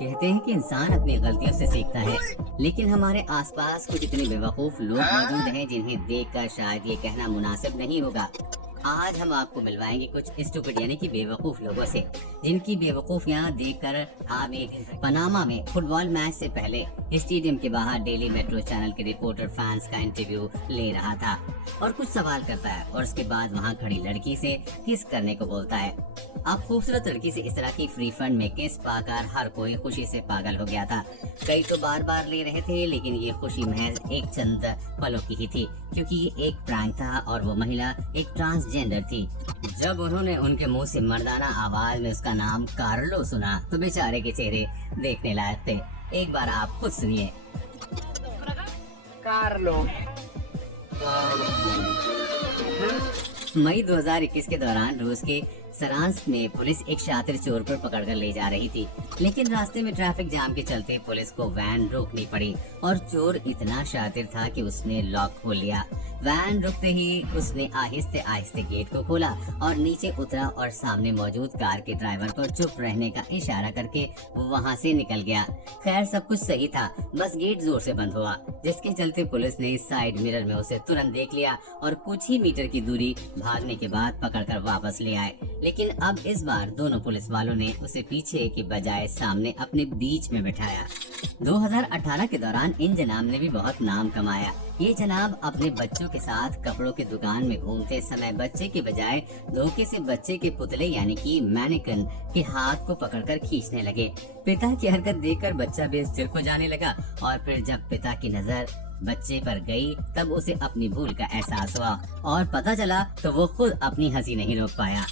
कहते हैं कि इंसान अपनी गलतियों से सीखता है, लेकिन हमारे आसपास कुछ इतने बेवकूफ लोग मौजूद हैं जिन्हें देखकर शायद ये कहना मुनासिब नहीं होगा। आज हम आपको मिलवाएंगे कुछ स्टूपिड यानी कि बेवकूफ लोगों से, जिनकी बेवकूफियां देखकर आप एक पनामा में फुटबॉल मैच से पहले स्टेडियम के बाहर डेली मेट्रो चैनल के रिपोर्टर फैंस का इंटरव्यू ले रहा था और कुछ सवाल करता है और उसके बाद वहां खड़ी लड़की से किस करने को बोलता है। अब खूबसूरत लड़की से इस तरह की फ्री फंड में किस पाकर हर कोई खुशी से पागल हो गया था। कई तो बार बार ले रहे थे, लेकिन ये खुशी महज एक चंद पलों की ही थी, क्योंकि ये एक प्रैंक था और वो महिला एक ट्रांसजेंडर थी। जब उन्होंने उनके मुंह से मर्दाना आवाज में उसका नाम कार्लो सुना तो बेचारे के चेहरे देखने लायक थे। एक बार आप खुद सुनिए। कार्लो। मई 2021 के दौरान रूस के सरांस्क में पुलिस एक शातिर चोर पर पकड़कर ले जा रही थी, लेकिन रास्ते में ट्रैफिक जाम के चलते पुलिस को वैन रोकनी पड़ी और चोर इतना शातिर था कि उसने लॉक खोल लिया। वैन रुकते ही उसने आहिस्ते आहिस्ते गेट को खोला और नीचे उतरा और सामने मौजूद कार के ड्राइवर को चुप रहने का इशारा करके वो वहाँ से निकल गया। खैर सब कुछ सही था, बस गेट जोर से बंद हुआ, जिसके चलते पुलिस ने साइड मिरर में उसे तुरंत देख लिया और कुछ ही मीटर की दूरी भागने के बाद पकड़कर वापस ले आए। लेकिन अब इस बार दोनों पुलिस वालों ने उसे पीछे की बजाय सामने अपने बीच में बिठाया। 2018 के दौरान इन जनाब ने भी बहुत नाम कमाया। ये जनाब अपने बच्चों के साथ कपड़ों की दुकान में घूमते समय बच्चे के बजाय धोखे से बच्चे के पुतले यानी कि मैनिकन के हाथ को पकड़कर खींचने लगे। पिता की हरकत देखकर बच्चा बेस्दिल हो जाने लगा और फिर जब पिता की नजर बच्चे पर गई तब उसे अपनी भूल का एहसास हुआ और पता चला तो वो खुद अपनी हंसी नहीं रोक पाया।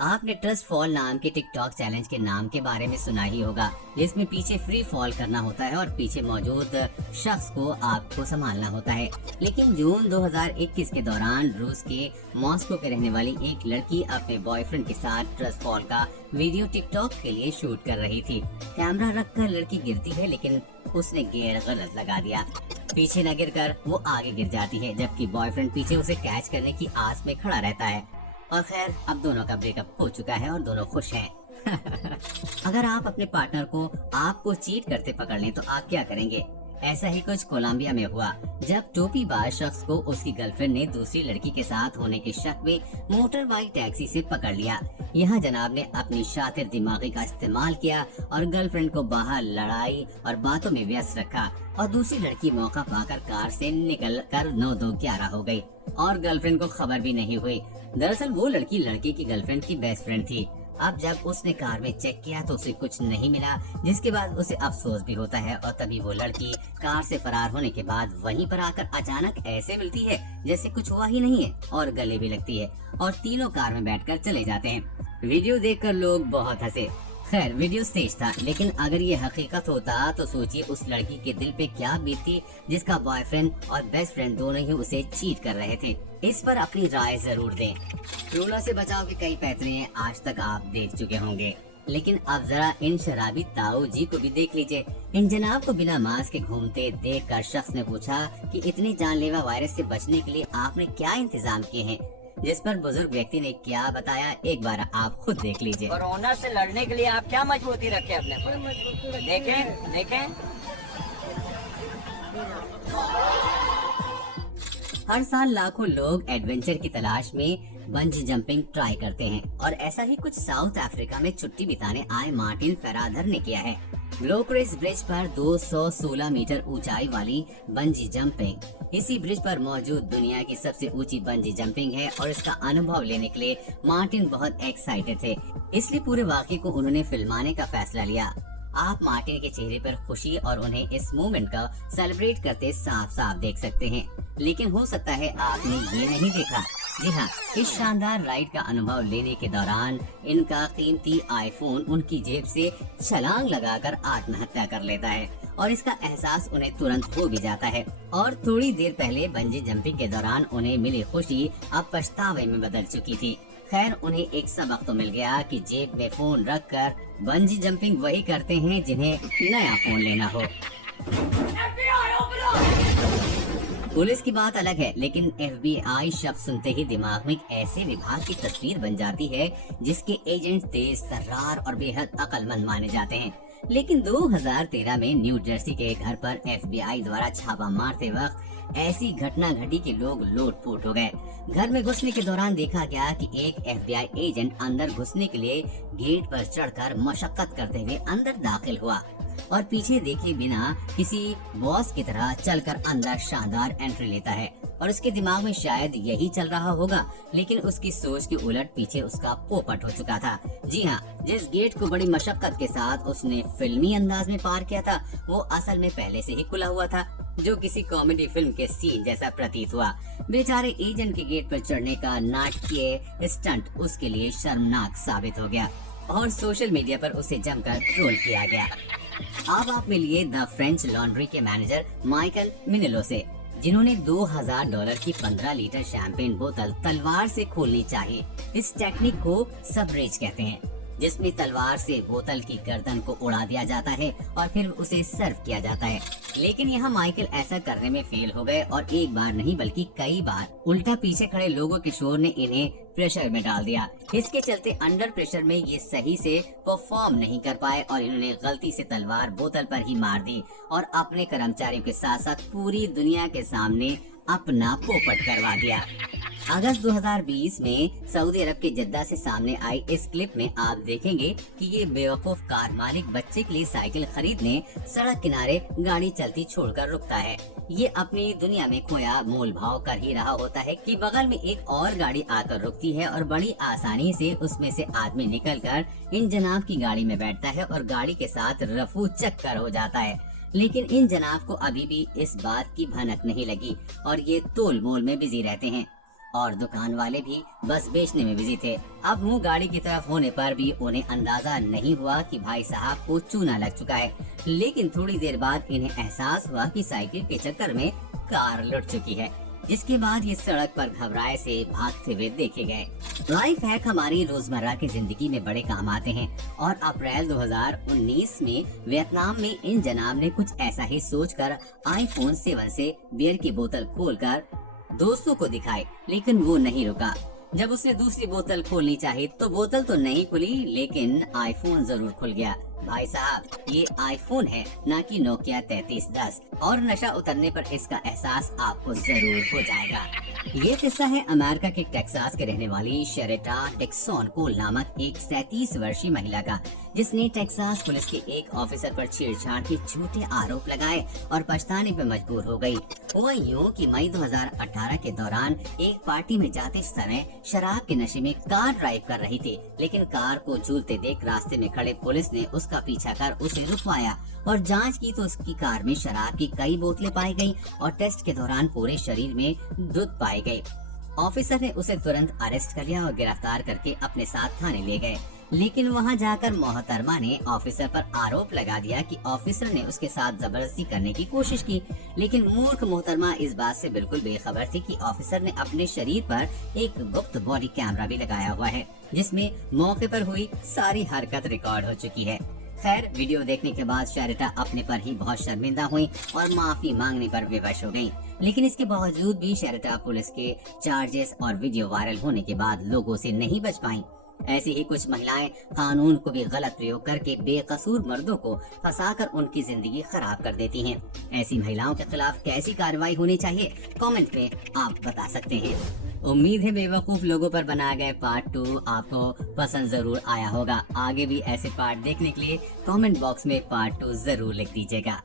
आपने ट्रस्ट फॉल नाम के टिकटॉक चैलेंज के नाम के बारे में सुना ही होगा, जिसमें पीछे फ्री फॉल करना होता है और पीछे मौजूद शख्स को आपको संभालना होता है। लेकिन जून 2021 के दौरान रूस के मॉस्को के रहने वाली एक लड़की अपने बॉयफ्रेंड के साथ ट्रस्ट फॉल का वीडियो टिकटॉक के लिए शूट कर रही थी। कैमरा रखकर लड़की गिरती है, लेकिन उसने गियर गलत लगा दिया। पीछे न गिरकर वो आगे गिर जाती है, जबकि बॉयफ्रेंड पीछे उसे कैच करने की आस में खड़ा रहता है। और खैर अब दोनों का ब्रेकअप हो चुका है और दोनों खुश हैं। अगर आप अपने पार्टनर को आपको चीट करते पकड़ लें तो आप क्या करेंगे? ऐसा ही कुछ कोलंबिया में हुआ, जब टोपीबाज शख्स को उसकी गर्लफ्रेंड ने दूसरी लड़की के साथ होने के शक में मोटर बाइक टैक्सी से पकड़ लिया। यहाँ जनाब ने अपनी शातिर दिमागी का इस्तेमाल किया और गर्लफ्रेंड को बाहर लड़ाई और बातों में व्यस्त रखा और दूसरी लड़की मौका पाकर कार से निकल कर 9-2-11 हो गई और गर्लफ्रेंड को खबर भी नहीं हुई। दरअसल वो लड़की लड़के की गर्लफ्रेंड की बेस्ट फ्रेंड थी। अब जब उसने कार में चेक किया तो उसे कुछ नहीं मिला, जिसके बाद उसे अफसोस भी होता है और तभी वो लड़की कार से फरार होने के बाद वहीं पर आकर अचानक ऐसे मिलती है जैसे कुछ हुआ ही नहीं है और गले भी लगती है और तीनों कार में बैठकर चले जाते हैं। वीडियो देखकर लोग बहुत हंसे। खैर वीडियो स्टेज था, लेकिन अगर ये हकीकत होता तो सोचिए उस लड़की के दिल पे क्या बीतती जिसका बॉयफ्रेंड और बेस्ट फ्रेंड दोनों ही उसे चीट कर रहे थे। इस पर अपनी राय जरूर दें। ट्रोलर से बचाव के कई पैतरे आज तक आप देख चुके होंगे, लेकिन अब जरा इन शराबी ताऊ जी को भी देख लीजिए। इन जनाब को बिना मास्क के घूमते देखकर शख्स ने पूछा कि इतने जानलेवा वायरस से बचने के लिए आपने क्या इंतजाम किए हैं, जिस पर बुजुर्ग व्यक्ति ने क्या बताया एक बार आप खुद देख लीजिए। कोरोना से लड़ने के लिए आप क्या मजबूती रखे अपने पर? देखें। हर साल लाखों लोग एडवेंचर की तलाश में बंजी जंपिंग ट्राई करते हैं और ऐसा ही कुछ साउथ अफ्रीका में छुट्टी बिताने आए मार्टिन फेराधर ने किया है। ग्लोक्रेस ब्रिज पर 216 मीटर ऊंचाई वाली बंजी जंपिंग इसी ब्रिज पर मौजूद दुनिया की सबसे ऊंची बंजी जंपिंग है और इसका अनुभव लेने के लिए मार्टिन बहुत एक्साइटेड थे, इसलिए पूरे वाकये को उन्होंने फिल्माने का फैसला लिया। आप मार्टिन के चेहरे पर खुशी और उन्हें इस मूवमेंट का सेलिब्रेट करते साफ साफ देख सकते हैं, लेकिन हो सकता है आपने ये नहीं देखा। जी हाँ, इस शानदार राइड का अनुभव लेने के दौरान इनका कीमती आईफोन उनकी जेब से छलांग लगाकर आत्महत्या कर लेता है और इसका एहसास उन्हें तुरंत हो भी जाता है और थोड़ी देर पहले बंजी जंपिंग के दौरान उन्हें मिली खुशी अब पछतावे में बदल चुकी थी। खैर उन्हें एक सबक तो मिल गया कि जेब में फोन रखकर बंजी जंपिंग वही करते हैं जिन्हें नया फोन लेना हो। पुलिस की बात अलग है, लेकिन FBI शब्द सुनते ही दिमाग में एक ऐसे विभाग की तस्वीर बन जाती है जिसके एजेंट तेज, तर्रार और बेहद अक्लमंद माने जाते हैं। लेकिन 2013 में न्यू जर्सी के एक घर पर FBI द्वारा छापा मारते वक्त ऐसी घटना घटी कि लोग लोटपोट हो गए। घर में घुसने के दौरान देखा गया कि एक FBI एजेंट अंदर घुसने के लिए गेट पर चढ़कर मशक्कत करते हुए अंदर दाखिल हुआ और पीछे देखे बिना किसी बॉस की तरह चलकर अंदर शानदार एंट्री लेता है और उसके दिमाग में शायद यही चल रहा होगा, लेकिन उसकी सोच के उलट पीछे उसका पोपट हो चुका था। जी हाँ, जिस गेट को बड़ी मशक्कत के साथ उसने फिल्मी अंदाज में पार किया था वो असल में पहले से ही खुला हुआ था, जो किसी कॉमेडी फिल्म के सीन जैसा प्रतीत हुआ। बेचारे एजेंट के गेट पर चढ़ने का नाटकीय स्टंट उसके लिए शर्मनाक साबित हो गया और सोशल मीडिया पर उसे जमकर ट्रोल किया गया। अब आप मिलिए द फ्रेंच लॉन्ड्री के मैनेजर माइकल मिनेलो से, जिन्होंने $2000 की 15 लीटर शैंपेन बोतल तलवार से खोलनी चाहिए। इस टेक्निक को सबरेज कहते हैं, जिसमें तलवार से बोतल की गर्दन को उड़ा दिया जाता है और फिर उसे सर्व किया जाता है। लेकिन यहाँ माइकल ऐसा करने में फेल हो गए और एक बार नहीं बल्कि कई बार। उल्टा पीछे खड़े लोगों के शोर ने इन्हें प्रेशर में डाल दिया। इसके चलते अंडर प्रेशर में ये सही से परफॉर्म नहीं कर पाए और इन्होंने गलती से तलवार बोतल पर ही मार दी और अपने कर्मचारियों के साथ साथ पूरी दुनिया के सामने अपना पोपट करवा दिया। अगस्त 2020 में सऊदी अरब के जद्दा से सामने आई इस क्लिप में आप देखेंगे कि ये बेवकूफ कार मालिक बच्चे के लिए साइकिल खरीदने सड़क किनारे गाड़ी चलती छोड़कर रुकता है। ये अपनी दुनिया में खोया मोल भाव कर ही रहा होता है कि बगल में एक और गाड़ी आकर रुकती है और बड़ी आसानी से उसमें से आदमी निकलकर इन जनाब की गाड़ी में बैठता है और गाड़ी के साथ रफू चक्कर हो जाता है। लेकिन इन जनाब को अभी भी इस बात की भनक नहीं लगी और ये तोल मोल में बिजी रहते हैं और दुकान वाले भी बस बेचने में बिजी थे। अब मुंह गाड़ी की तरफ होने पर भी उन्हें अंदाजा नहीं हुआ कि भाई साहब को चूना लग चुका है। लेकिन थोड़ी देर बाद इन्हें एहसास हुआ कि साइकिल के चक्कर में कार लुट चुकी है, जिसके बाद ये सड़क पर घबराए से भागते हुए देखे गए। लाइफ हैक हमारी रोजमर्रा की जिंदगी में बड़े काम आते हैं और अप्रैल 2019 में वियतनाम में इन जनाब ने कुछ ऐसा ही सोचकर iPhone 7 से बियर की बोतल खोलकर दोस्तों को दिखाई, लेकिन वो नहीं रुका। जब उसने दूसरी बोतल खोलनी चाहिए तो बोतल तो नहीं खुली, लेकिन आईफोन जरूर खुल गया। भाई साहब, ये आईफोन है ना कि नोकिया 3310 और नशा उतरने पर इसका एहसास आपको जरूर हो जाएगा। ये किस्सा है अमेरिका के टेक्सास के रहने वाली शेरेटा डिक्सन कोल नामक एक 37 वर्षीय महिला का, जिसने टेक्सास पुलिस के एक ऑफिसर पर छेड़छाड़ के झूठे आरोप लगाए और पछताने पर मजबूर हो गई। हुआ यूं कि मई 2018 के दौरान एक पार्टी में जाते समय शराब के नशे में कार ड्राइव कर रही थी, लेकिन कार को झूलते देख रास्ते में खड़े पुलिस ने उसका पीछा कर उसे रुकवाया और जांच की तो उसकी कार में शराब की कई बोतलें पाई गई और टेस्ट के दौरान पूरे शरीर में दूध पाए गए। ऑफिसर ने उसे तुरंत अरेस्ट कर लिया और गिरफ्तार करके अपने साथ थाने ले गए। लेकिन वहां जाकर मोहतरमा ने ऑफिसर पर आरोप लगा दिया कि ऑफिसर ने उसके साथ जबरदस्ती करने की कोशिश की। लेकिन मूर्ख मोहतरमा इस बात से बिल्कुल बेखबर थी कि ऑफिसर ने अपने शरीर पर एक गुप्त बॉडी कैमरा भी लगाया हुआ है, जिसमें मौके पर हुई सारी हरकत रिकॉर्ड हो चुकी है। खैर, वीडियो देखने के बाद शेरेटा अपने पर ही बहुत शर्मिंदा हुई और माफी मांगने पर विवश हो गयी। लेकिन इसके बावजूद भी शेरेटा पुलिस के चार्जेस और वीडियो वायरल होने के बाद लोगों से नहीं बच पाई। ऐसी ही कुछ महिलाएं कानून को भी गलत प्रयोग करके बेकसूर मर्दों को फंसाकर उनकी जिंदगी खराब कर देती हैं। ऐसी महिलाओं के खिलाफ कैसी कार्रवाई होनी चाहिए, कमेंट में आप बता सकते हैं। उम्मीद है बेवकूफ लोगों पर बनाया गया पार्ट 2 आपको पसंद जरूर आया होगा। आगे भी ऐसे पार्ट देखने के लिए कमेंट बॉक्स में पार्ट 2 जरूर लिख दीजिएगा।